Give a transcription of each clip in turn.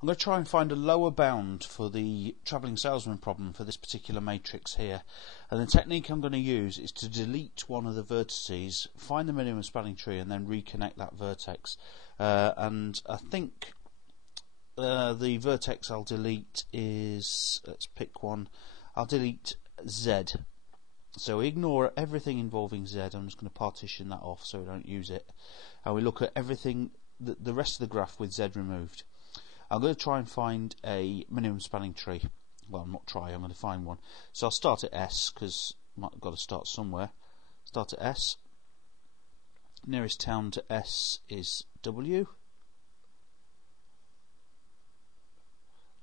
I'm going to try and find a lower bound for the Travelling Salesman problem for this particular matrix here. And the technique I'm going to use is to delete one of the vertices, find the minimum spanning tree, and then reconnect that vertex. And I think the vertex I'll delete is, let's pick one, I'll delete Z. So we ignore everything involving Z. I'm just going to partition that off so we don't use it. And we look at everything, the rest of the graph with Z removed. I'm going to try and find a minimum spanning tree. Well, I'm not try, I'm going to find one. So I'll start at S, because I've got to start somewhere. Start at S. Nearest town to S is W.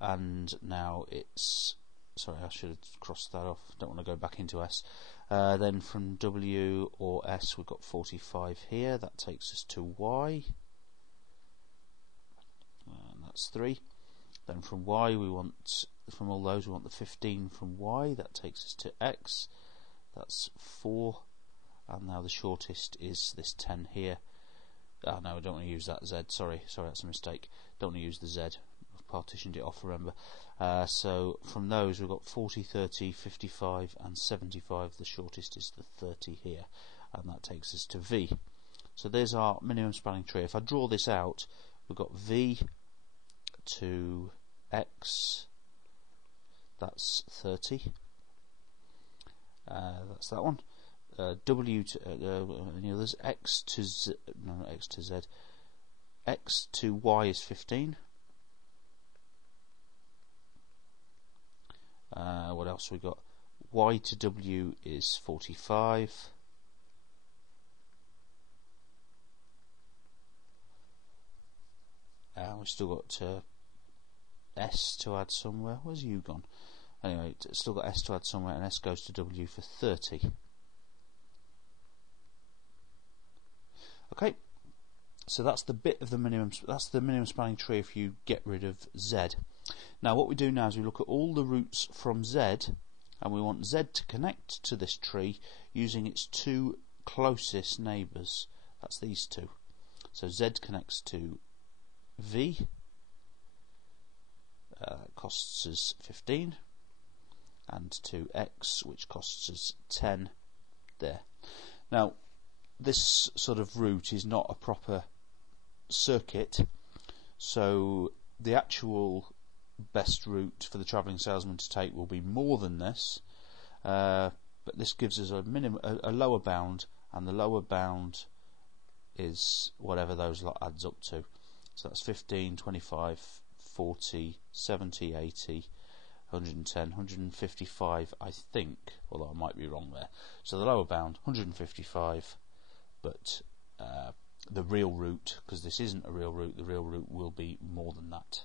And now it's... Sorry, I should have crossed that off. Don't want to go back into S. Then from W or S, we've got 45 here. That takes us to Y. And that's 3. Then from Y, we want, from all those, we want the 15 from Y. That takes us to X. That's 4. And now the shortest is this 10 here. Oh no, I don't want to use that Z. Sorry, that's a mistake. Don't want to use the Z. I've partitioned it off, remember. So from those we've got 40, 30, 55 and 75. The shortest is the 30 here, and that takes us to V. So there's our minimum spanning tree. If I draw this out, we've got V to X, that's 30. That's that one. W to there's X to Z, no, not X to Z. X to Y is 15. What else we got? Y to W is 45. We've still got S to add somewhere. Where's U gone? Anyway, still got S to add somewhere, and S goes to W for 30. Okay, so that's the bit of the minimum. That's the minimum spanning tree if you get rid of Z. Now what we do now is we look at all the roots from Z, and we want Z to connect to this tree using its two closest neighbours. That's these two. So Z connects to V, costs us 15, and to X, which costs us 10 there. Now this sort of route is not a proper circuit, so the actual best route for the travelling salesman to take will be more than this, but this gives us a lower bound, and the lower bound is whatever those lot adds up to. So that's 15, 25, 40, 70, 80, 110, 155 I think, although I might be wrong there. So the lower bound 155, but the real route, because this isn't a real route, the real route will be more than that.